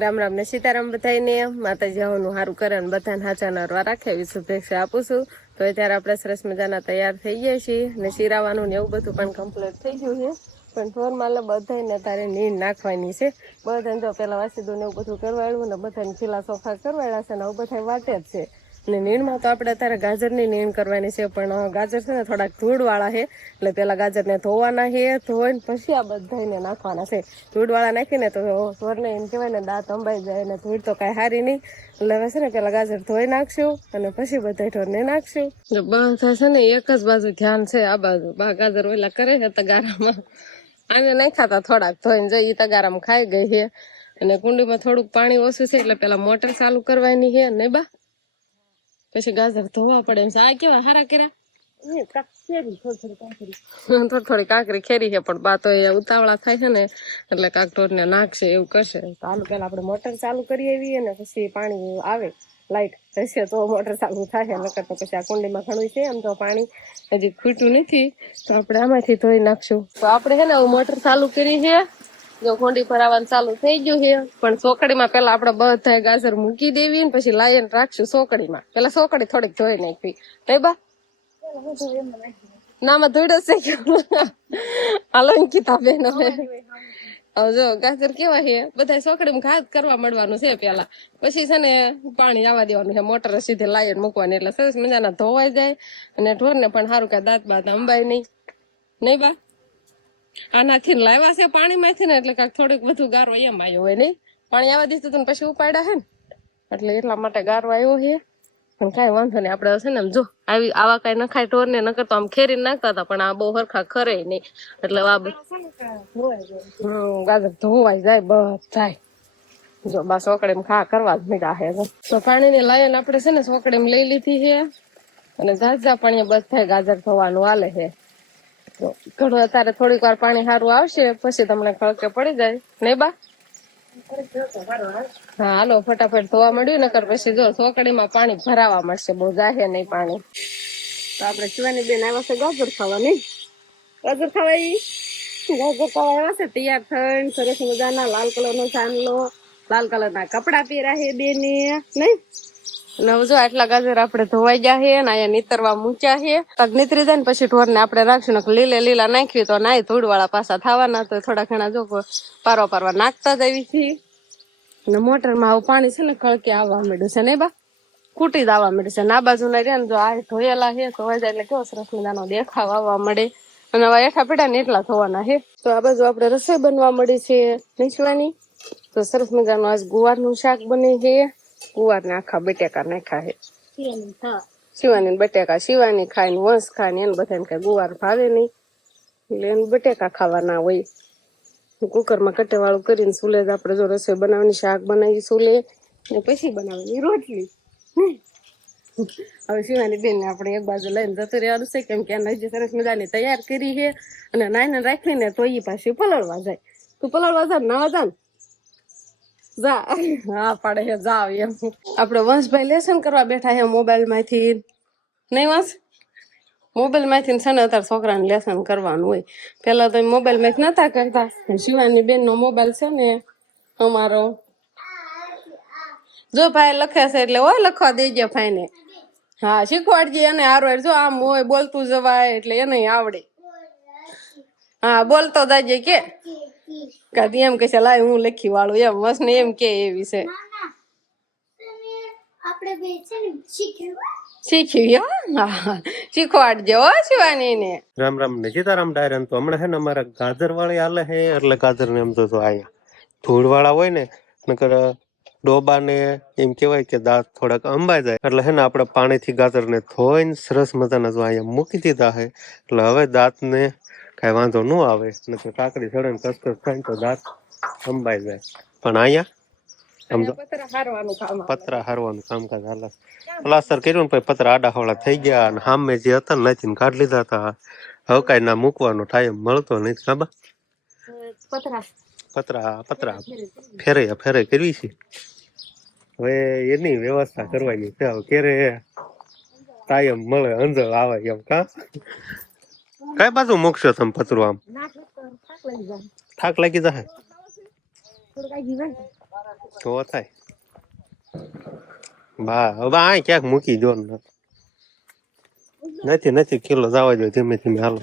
રામ રામ ને સીતારામ બધાને માતાજી હવનું સારું કરે અને બધાને હાચા નરવા રાખે એવી શુભેચ્છા આપું છું. તો અત્યારે આપણે સરસ મજાના તૈયાર થઈ ગયા છીએ ને શીરાવાનું ને એવું બધું પણ કમ્પ્લીટ થઈ ગયું છે. પણ ઢોરમાં બધાને તારે નીંદ નાખવાની છે. બધાને જો પેલા વાસીદું ને એવું બધું કરવાડ્યું ને બધાને ખીલા સોફા કરવાડ્યા છે ને હવે બધા વાટે જ છે. ને નીણમાં તો આપણે અત્યારે ગાજરની નીણ કરવાની છે, પણ ગાજર છે ને થોડાક ધૂળવાળા છે એટલે પેલા ગાજરને ધોવાના છે. ધોઈને પછી આ બધાને નાખવાના છે. ધૂળવાળા નાખીને તો ઢોરને એમ કહેવાય ને દાંત અંબાઈ જાય ને ધૂળ તો કાંઈ સારી નહીં. એટલે હવે છે ને પેલા ગાજર ધોઈ નાખશું અને પછી બધા ઢોરને નાખશું. બધા છે ને એક જ બાજુ ધ્યાન છે, આ બાજુ ગાજર ઓલા કરે છે તગારામાં. આને નહીં ખાતા, થોડાક ધોઈને જઈ તગારામાં ખાઈ ગઈ છે. અને કુંડીમાં થોડુંક પાણી ઓછું છે એટલે પેલા મોટર ચાલુ કરવાની છે ને બા પછી ગાજર ધોવા પડે એમ. આ કેવા હારા કર્યા, થોડી થોડી કાંકરી ખેરી છે પણ બા તો એ ઉતાવળા થાય છે ને એટલે કાંક ઢોરને નાખશે એવું કરશે. તો હાલ પેલા આપણે મોટર ચાલુ કરી આવીએ ને પછી પાણી આવે લાઈટ રહેશે તો મોટર ચાલુ થાય, નકર તો પછી આ કુંડીમાં ઘણું છે એમ તો પાણી હજી ખૂટ્યું નથી તો આપણે આમાંથી ધોઈ નાખશું. તો આપણે છે ને મોટર ચાલુ કરી છે, જો કુંડી ભરાવાનું ચાલુ થઈ ગયું છે. પણ સોકડીમાં પેલા આપણે બધા ગાજર મૂકી દેવી ને પછી લાયન રાખશું સોકડીમાં. પેલા સોકડી થોડીક ધોઈ નાખવી નહીં બા, નામાં ધોઈડો છે હાલો અંકિતા બેન. હવે જો ગાજર કેવા છે બધા સોકડીમાં ઘાત કરવા મળવાનું છે પેલા, પછી છે ને પાણી આવવા દેવાનું છે, મોટર સીધે લાયન મૂકવાની એટલે સરસ મજાના ધોવાઈ જાય અને ઢોરને પણ સારું કે દાંત બાત અંબાય નહીં બા. આનાથી લાવ્યા છે પાણીમાંથી ને એટલે કાંઈક થોડીક વધુ ગારો એમ આવ્યો હોય નહીં, પાણી આવવા દીધું તું પછી ઉપાડ્યા છે ને એટલે એટલા માટે ગારો આવ્યો છે. પણ કાંઈ વાંધો નહીં, આપણે છે ને જો આવી આવા કાંઈ નખાય ઢોર ને નકર તો આમ ખેરી નાખતા હતા પણ આ બહુ હરખા ખરે નહીં એટલે આ ગાજર ધોવાઈ જાય બધાય. જો બા સોકડીમાં ખા કરવા જ મીડા છે. તો પાણીની લાયન આપણે છે ને સોકડીમાં લઈ લીધી છે અને ઝાઝા પાણી બધા ગાજર ધોવાનું હાલે છે. ઘણું અત્યારે થોડીક વાર પાણી સારું આવશે પછી તમને ખળકે પડી જાય નહીં બા. હા હાલો ફટાફટ ધોવા મળ્યું નકર પછી જો સોકડીમાં પાણી ભરાવા મળશે, બહુ જાહે નહીં પાણી. તો આપણે શિવાની બેન આવ્યા છે ગાજર ખાવા. નહીં ગાજર ખાવા, ગાજર ખાવા આવ્યા છે તૈયાર થઈને સરસ મજાના લાલ કલર નો ચાંદલો, લાલ કલર ના કપડા પહેર્યા છે બેને નહીં. અને જો આટલા ગાજર આપણે ધોવાઈ ગયા છે ને અહીંયા નીતરવા મૂક્યા છે. પગ નીતરી જાય ને પછી ઢોરને આપણે રાખશું ને લીલા નાખ્યું તો નાય ધૂળ વાળા પાછા થવાના, તો થોડા ઘણા જો પારવા નાખતા જ આવી છીએ. અને મોટરમાં આવું પાણી છે ને ખળકે આવવા માંડ્યું છે નહીં બા, કૂટી જ આવવા માંડ્યું છે. ના બાજુ ના રહ્યા ને જો આ ધોયેલા છે ધોવાઈ જાય એટલે કેવો સરસ મજાનો દેખાવ આવવા મળે. અને હવે એઠા પેટા ને એટલા ધોવાના છે. તો આ બાજુ આપણે રસોઈ બનવા મળી છે નીચવાની. તો સરસ મજાનું આજ ગુવારનું શાક બને છે. ગુવાર ને આખા બટેકા નાખ્યા છે. શિવાની બટેકા શિવાની ખાય ને વંશ ખાય ને એને બધાને કઈ ગુવાર ભાવે નહીં એટલે એને બટેકા ખાવાના હોય. કુકરમાં કટેવાળું કરીને સુલે જ આપણે જો રસોઈ બનાવવાની, શાક બનાવી સુલે ને પછી બનાવવાની રોટલી. હવે શિવાની બેન ને આપણે એક બાજુ લઈને જતું રહેવાનું છે કેમ કે એને હજી સરસ મજાની તૈયાર કરી છે અને નાઈને રાખીને તો એ પાછી પલળવા જાય. તું પલળવા જા નાવા જા જા, હા પાડે છે જાવ એમ. આપણે વંશભાઈ લેસન કરવા બેઠા છે મોબાઈલ માંથી. નહીં વંશ, મોબાઈલ માંથી છે ને અત્યારે છોકરાને લેસન કરવાનું હોય. પેલા તો મોબાઈલ માંથી નતા કરતા. શિવાની બેન નો મોબાઈલ છે ને અમારો, જો ભાઈ લખે છે એટલે હોય લખવા દેજે ભાઈ ને. હા શીખવાડજે એને હારો, જો આમ હોય બોલતું જવાય એટલે એને આવડે. હા બોલતો જાજે કે કાદી એમ કે લાય હું લખી વાળું એમ વસ ને એમ કે એવી છે. શીખ્યું હા શીખવાડજે હો શિવાની ને. રામ રામ ને સીતારામ ડાયરન. તો હમણાં છે ને અમારા ગાજર વાળી હાલે છે એટલે ગાજર ને એમ તો આયા ધૂળ વાળા હોય ને નકર ડોબા ને એમ કેવાય કે દાંત થોડાક અંબાઈ જાય એટલે છે ને આપણે પાણીથી ગાજર ને ધોઈને સરસ મજાના જો અહીંયા મૂકી દીધા છે એટલે હવે દાંત ને કઈ વાંધો ન આવે. નકર કાકડી સડે ને કસકસ થાય તો દાંત અંબાઈ જાય. પણ અહીંયા પતરા હારવાનું કામકાજ હાલે. પ્લાસ્ટર કર્યું ને પછી પતરા આડા હવળા થઈ ગયા અને સામે જે હતા ને નાચીને કાઢી લીધા હતા. હવે કઈ ના મૂકવાનો ટાઈમ મળતો નહીં. ખબર પતરા ફેરે કરવી છે. હવે એની વ્યવસ્થા કરવાની છે. હવે ક્યારે ટાઈમ મળે અંજળ આવે એમ. કા કઈ બાજુ મૂકશો તમે પતરું? આમ થાક લાગી જાય. તો થાય બા હવે આ ક્યાંક મૂકી દો ને નથી કિલો જવા દો ધીમે ધીમે હાલો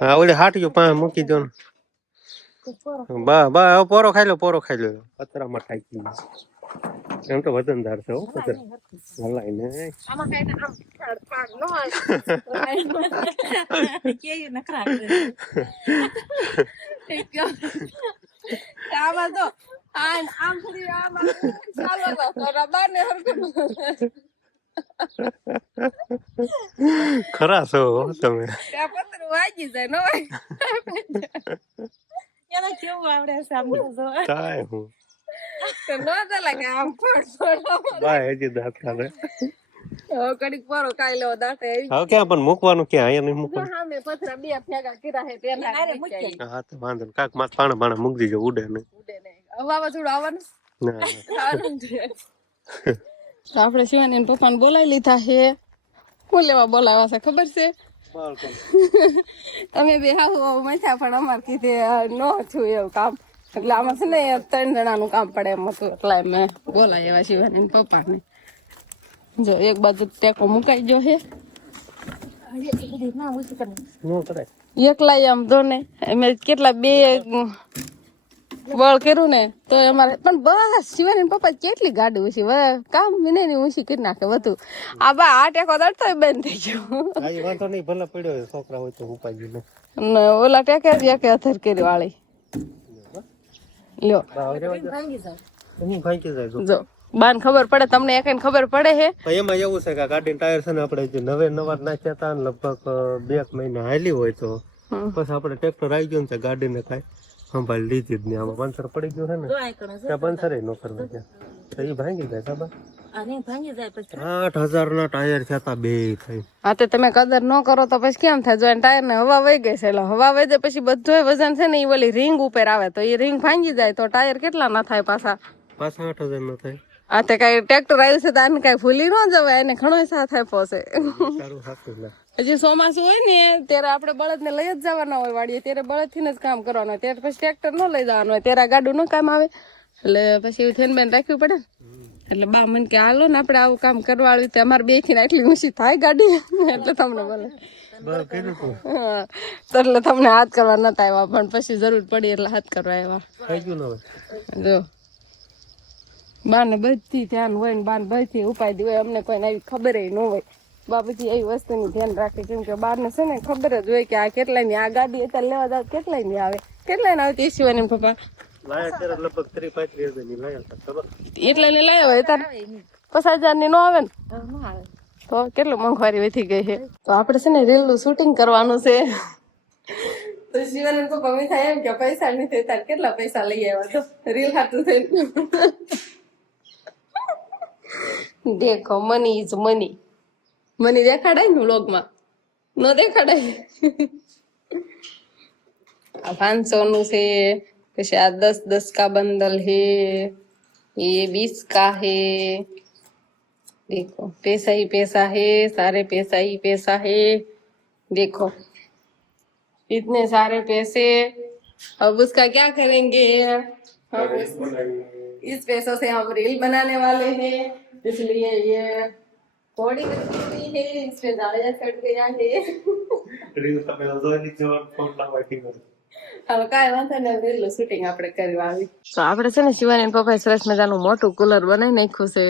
હા ઓલી હાટીઓ પાસે મૂકી દો ને બા હવે પોરો ખાઈ લો પતરામાં ઠાકી એમ તો વજનદાર છે હો પતરા હલાય ને આમાં કઈ આમ પાક નો કેવી નખરા આમાં તો આમ સુધી આમાં ચાલો તો રબાર ને હરકું ખરા છો હો તમે ત્યાં પતરું વાગી જાય નો એને કેવું આવડે સાંભળો છો કાય હું તો નો ચાલે કે આમ ફોડ બા હજી દાંત કાઢે કડીક પરો કાઈ લેવો દાંતે હવે ક્યાં પણ મૂકવાનું ક્યાં અહીંયા નહીં મૂકવાનું સામે પથરા બે ફેગા કર્યા હે તેના અરે મૂકી હા તો વાંધો નહીં કાક માં પાણા મૂકી દેજો ઉડે નહીં ઉડે નહીં હવા થોડું આવવાનું ના તો આપણે શિવાની પપ્પાને બોલાવી લીધા છે શું લેવા બોલાવ્યા છે ખબર છે તમે બે હાવ મથ્યા પણ અમારે કીધે ન થયું એવું કામ એટલે આમાં છે ને 3 જણાનું કામ પડે એમ હતું એટલે મેં બોલાવ્યા શિવાની પપ્પાને જો એક બાજુ ટેકો મુકાઈ ગયો છે નો કરાય એકલા આમ દો ને અમે કેટલા બે બળ કર્યું ને તો અમારે પણ બસ શિવાની પપ્પા કેટલી ગાડી ઓછી કામ વિને ની ઓછી કરી નાખે વધુ આ બા આ ટેકો દડતો બંધ થઈ ગયો આજે વાંધો નહીં ભલે પડ્યો છોકરા હોય તો ઉપાય ગયું ને ઓલા ટેકે જ એક અધર કરી વાળી લ્યો ભાંગી જાય જો બાન ખબર પડે તમને એકને ખબર પડે હે એમાં એવું છે કે ગાડીના ટાયર છે ને આપણે જે નવા નાખ્યા હતા લગભગ 2 મહિના હાલી હોય તો પછી આપણે ટ્રેક્ટર આવી ગયું ને ગાડીને કાંઈ સંભાળી લીધી જ નહીં આમાં પંચર પડી ગયું છે ને ત્યાં પંચર ન કરવા ત્યાં તો એ ભાંગી જાય ખબર અને ભાંગી જાય પછી 8,000 ના ટાયર થયા હતા બે થઈ હા તે તમે કદર ન કરો તો પછી કેમ થાય જો ટાયર ને હવા વહી ગઈ છે એટલે હવા વહી જાય પછી બધું વજન છે ને એ ઓલી રિંગ ઉપર આવે તો એ રિંગ ભાંગી જાય તો ટાયર કેટલા ના થાય પાછા 8,000 ના થાય આ તે કઈ ટ્રેક્ટર આવ્યું છે તો આને કઈ ભૂલી ન જવાય એને ઘણો સાથે પહોંચે સારું સાચું લે હજી ચોમાસું હોય ને ત્યારે આપણે બળદ ને લઈ જ જવાના હોય વાડીએ ત્યારે બળદ થી જ કામ કરવાનું હોય ત્યારે પછી ટ્રેક્ટર ન લઈ જવાનું હોય ત્યારે ગાડું નું કામ આવે એટલે પછી એવું થઈને બેન રાખવું પડે એટલે બા મને કે હાલો ને આપણે આવું કામ કરવા આવ્યું તો અમારે બે થી આટલી ઊંચી થાય ગાડી એટલે તમને બોલે હા તો એટલે તમને હાથ કરવા નતા આવ્યા પણ પછી જરૂર પડી એટલે હાથ કરવા આવ્યા જો બાને બધી ધ્યાન હોય ને બાને બધી ઉપાય હોય અમને કોઈ આવી ખબર ન હોય બા બધી એવી વસ્તુનું ધ્યાન રાખે કેમ કે બારને છે ને ખબર જ હોય કે આ કેટલાય ની આ ગાડી અત્યારે લેવા જાવ કેટલાય ની આવે કેટલાય ને આવતી શિવાની પપ્પા એટલે ને લઈ આવે તાર 50,000 ની નો આવે ને તો કેટલું મોંઘવારી વધી ગઈ છે તો આપડે છે ને રીલ નું શૂટિંગ કરવાનું છે તો શિવાની પપ્પા મેં થાય એમ કે પૈસા નથી તાર કેટલા પૈસા લઈ આવ્યા તો રીલ હાટું થઈને દેખો મની ઇઝ મની મની દેખાડાય ને વ્લોગમાં ન દેખાડાય આ 500 નું છે પછી આ 10 का बंडल है ये 20 का है देखो पैसा ही पैसा है सारे पैसा ही पैसा है देखो इतने सारे पैसे अब उसका क्या करेंगे हम इस पैसों से हम रील बनाने वाले हैं इसलिए ये थोड़ी गई है इसमें ज्यादा चढ़ गया है હવે કાંઈ વાંધો ને વેલું શૂટિંગ આપણે કરવા આવી તો આપણે છે ને શિવાની પપ્પાએ સરસ મજાનું મોટું કુલર બનાવી નાખ્યું છે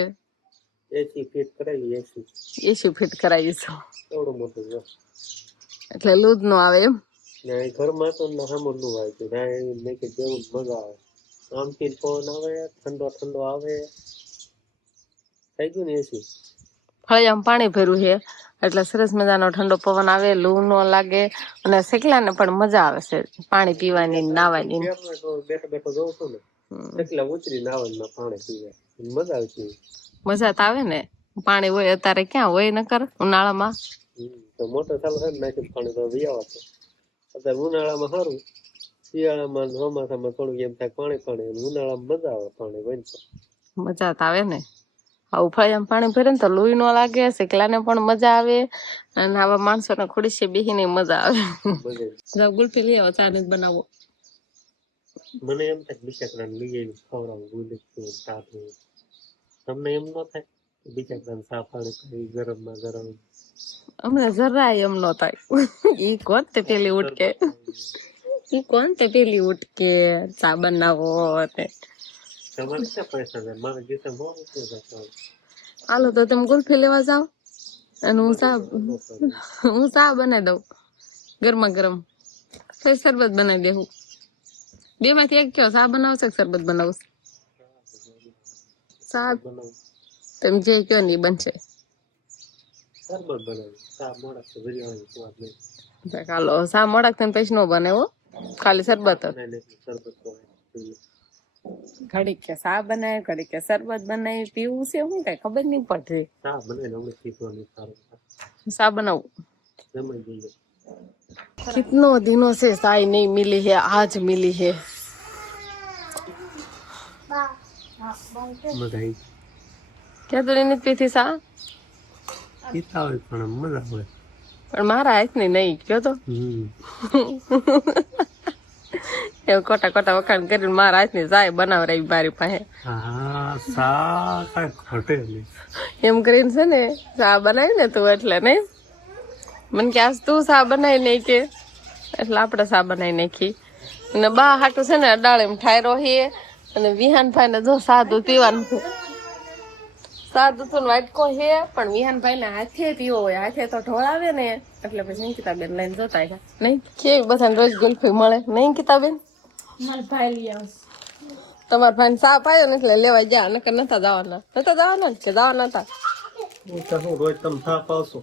એસી ફિટ કરાવી એસી ફિટ કરાવીશું થોડું મોટું છે એટલે લૂજ નો આવે એમ ને ઘરમાં તો સામું આવે છે મેં કે જેવું મજા આવે આમથી પવન આવે ઠંડો આવે થઈ ગયું ને એસી ફળિયામાં પાણી ભર્યું છે એટલે સરસ મજાનો ઠંડો પવન આવે લૂ ન લાગે અને શેકલાને પણ મજા આવે છે પાણી પીવાની નાવાની બેઠો જોઉં છું ને એટલે ઉતરી નાવાનું પાણી પીવે મજા આવે છે મજા તો આવે ને પાણી હોય અત્યારે ક્યાં હોય નકર ઉનાળામાં તો મોટર ચાલુ થાય ને નાખી પાણી તો વિયાવા છે અત્યારે ઉનાળામાં સારું શિયાળામાં ચોમાસામાં થોડું એમ થાય પાણી ઉનાળામાં મજા આવે પાણી હોય મજા તો આવે ને આવું ફળિયામાં પાણી ભરે ને તો લોહી ન લાગે શેકલાને પણ મજા આવે અને આવા માણસોને ખુરશી બેસીને મજા આવે ગુલ્ફી લઈ આવો ચા બનાવો મને એમ થાય બીજા લઈ આવી ખવડાવું ભૂલી છું સાધુ તમને એમ ન થાય બીજા ચા પાણી કરી ગરમમાં ગરમ અમને જરાય એમ નો થાય. ઈ કોણ તે પેલી ઉઠકે ઈ કોણ તે પેલી ઉઠકે ચા બનાવો તે તમારે ક્યાં પૈસા છે મારે ગીતા બહુ ઉપયોગ હતો હાલો તો તમે ગુલ્ફી લેવા જાઓ અને હું ચા બનાવી દઉં ગરમા ગરમ પછી શરબત બનાવી દેવું. બે માંથી એક કયો ચા બનાવશે કે શરબત બનાવશે? ચા બનાવું તમે જે કયો ને ઈ બનશે. શરબત બનાવ્યું ચા મોડા તો બિરયાની સ્વાદ નહીં હાલો ચા મોડા તમે પછી નો બને હો ખાલી શરબત જ. શરબત તો ઘડીક કે ચા બનાવે ઘડીક કે શરબત બનાવે પીવું છે હું કઈ ખબર નહીં પડતી. ચા બનાવીને હમણાં શીખવાની સારું ચા બનાવું જમાઈ જઈએ कितनों दिनों से चाय नहीं मिली है आज मिली है. મજા આવી क्या तो नहीं पीती सा પીતા હોય પણ મજા આવે પણ મારા હાથની નહીં કયો તો એવું કોટા કોટા વખાણ કરીને મારા હાથની ચાય બનાવરાવી મારી પાસે. હા સા કાંઈ ઘટે નહીં એમ કરીને છે ને ચા બનાવી ને તું એટલે નહીં મને કે આજ તું ચા બનાવી નહીં કે એટલે આપણે ચા બનાવી નાખી અને બા હાટું છે ને અડાળ એમ ઠાયરો હે અને વિહાનભાઈ ને જો સાદું પીવાનું છે. સાદું તો વાટકો હે પણ વિહાનભાઈ ને હાથે પીવો હોય હાથે તો ઢોળાવે ને એટલે પછી અંકિતાબેન લઈને જતા હતા. નહીં કેવી બધાને રોજ ગુલ્ફી મળે નહીં અંકિતાબેન? મારા ભાઈ લઈ આવશે. તમારા ભાઈ ચા પાયો ને એટલે લેવા ગયા નકર નતા જવાના ને કે જવાના હતા. હું તો હું રોજ તમે થા પાવશો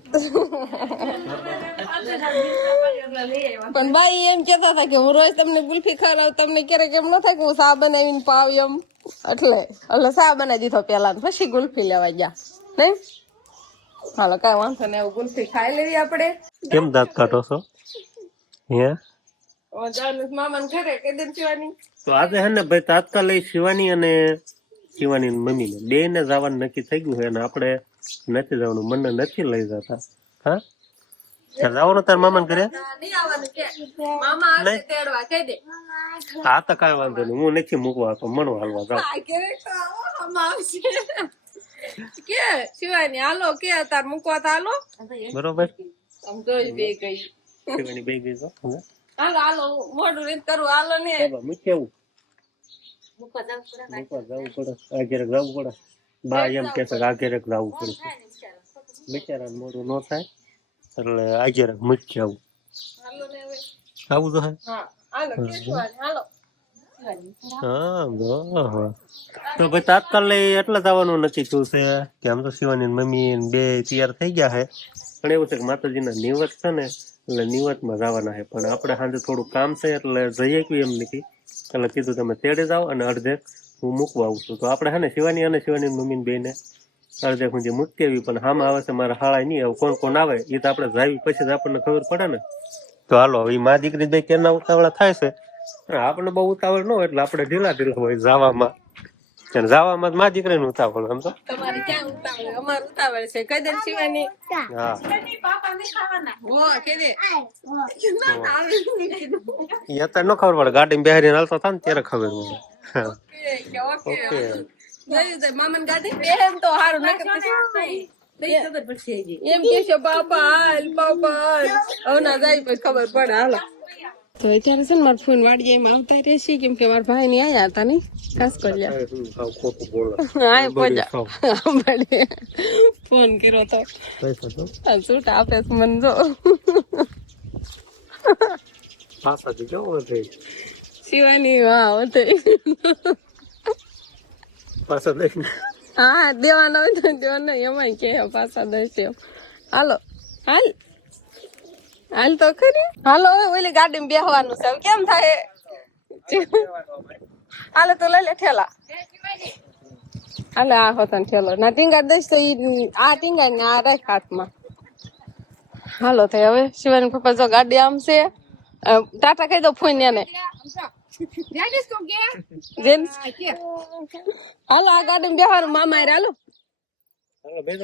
પણ ભાઈ એમ કેતા હતા કે હું રોજ તમને ગુલ્ફી ખવડાવું તમને ક્યારેક એમ ન થાય કે હું ચા બનાવીને પાવ એમ એટલે ચા બનાવી દીધો પેલા પછી ગુલ્ફી લેવા ગયા નહીં. હાલો કઈ વાંધો નહીં ગુલ્ફી ખાઈ લેવી આપણે. કેમ દાંત કાઢો છો હે મામાને ઘરે કઈ દિન પીવાની તો આજે હે ને ભાઈ તાત્કાલિક શિવાની અને શિવાની મમ્મી ને બે ને જવાનું નક્કી થઈ ગયું છે અને આપણે નથી જવાનું મને નથી લઈ જતા. હા જવાનું તાર મામા ઘરે નહીં આવવાનું કે મામા આવશે તેડવા કહી દે. હા તો કઈ વાંધો નહીં હું નથી મૂકવા તો મનો હાલવા જાવ આ ક્યારેક તો આવો મામા આવશે કે શિવાની હાલો કે તાર મૂકવા તો હાલો બરોબર આમ જોઈ બે ગઈ શિવાની બે ગઈ તો હાલો હાલો મોઢું રીત કરું હાલો ને મૂકેવું મૂકવા જવું પડે આ ઘેરે જવું પડે બા એમ કે છે આ ઘેરે જવું પડે બિચારા મોડું ન થાય એટલે આ ઘેરે મૂકી આવું હાલો ને હવે આવું તો હે હા હાલો કે શિવાની હાલો હા બરાબર તો ભાઈ તાત્કાલિક એટલે જવાનું નક્કી થયું છે કે આમ તો શિવાની મમ્મી બે તૈયાર થઈ ગયા છે પણ એવું છે કે માતાજીના નિવત છે ને એટલે નિવતમાં જવાના છે પણ આપણે સાંજે થોડું કામ છે એટલે જઈએ કે એમ નથી એટલે કીધું તમે તેડે જાઓ અને અડધે હું મૂકવા આવું છું તો આપણે છે ને શિવાની અને શિવાની મમ્મી બેને અડધે હું જે મૂકી આવી પણ હામાં આવે છે મારા હાળા નહીં હવે કોણ કોણ આવે એ તો આપણે જાવી પછી જ આપણને ખબર પડે ને તો હાલો એ મા દીકરી બે કેના ઉતાવળા થાય છે આપણને બહુ ઉતાવળ ન હોય એટલે આપણે ઢીલા ઢીલા હોય જવામાં જવામાં જ મા દીકરીનું ઉતાવળ સમજો તમારે ક્યાં ઉતાવળ અમાર ઉતાવળ છે કઈ દે શિવાની હા પાપાને ખાવાના. હો કે દે એ અત્યારે ન ખબર પડે ગાડી બેહારીને હાલતો થાય ને ત્યારે ખબર પડે ઓકે ઓકે મામન ગાડી બેહેન તો હારું ન નહીં ખબર પડશે હજી. એમ કે છે પાપા હાલ હવે ના જાય પછી ખબર પડે હાલો તો અત્યારે છે ને મારા ફોન વાડીએ એમ આવતા રહેશે કેમ કે મારા ભાઈ ની આયા હતા ને ખાસ કર્યા ખોટું બોલે હા પહોંચ્યા ફોન કર્યો તો સૂટ આપે છે મને જો પાછા કેવો થઈ શિવાની હા હોતે પાછા દઈ હા દેવાના હોય તો દેવાના એમાં કે પાછા દઈશ એમ હાલો હાલ હાલ તો ખરી હાલો ઓલી ગાડીમાં બેહવાનું છે કેમ થાય હાલો તો લઈ લે ઠેલા હાલે આ હોતા ઠેલો ના ટીંગાડ દઈશ તો આ ટીંગાડ ને આ રાખ હાથમાં હાલો તો હવે શિવાની પપ્પા જો ગાડી આમ છે ટાટા કહી દો ફોન એને હાલો આ ગાડીમાં બેહવાનું મામા હાલો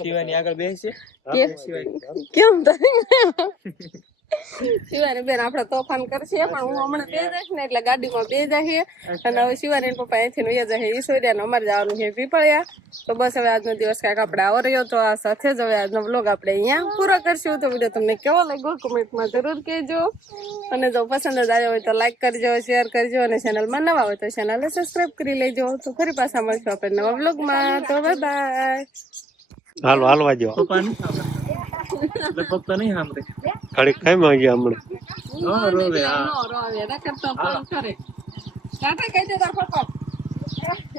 શિવાની આગળ બેસશે કેમ થાય શિવાની બેન આપણે તોફાન કરશે પણ હું હમણાં બે જઈશ ને એટલે ગાડીમાં બે જઈએ અને હવે શિવાની પપ્પા અહીંથી વયા જશે ઈશ્વરિયાને અમારે જવાનું છે પીપળિયા. તો બસ હવે આજનો દિવસ કાંઈક આપણે આવો રહ્યો તો આ સાથે જ હવે આજનો વ્લોગ આપણે અહીંયા પૂરો કરશું. તો વિડીયો તમને કેવો લાગ્યો કમેન્ટમાં જરૂર કહેજો અને જો પસંદ જ આવ્યો હોય તો લાઈક કરજો, શેર કરજો અને ચેનલમાં નવા હોય તો ચેનલને સબસ્ક્રાઈબ કરી લેજો. તો ફરી પાછા મળશું આપણે નવા વ્લોગમાં. તો બાય. હાલો હાલવા જો પપ્પા નહીં સાંભળે પપ્પા નહીં સાંભળે ઘડીક કઈ માંગ્યા હમણાં રોવે ટાટા કહી દે તાર પપ્પા.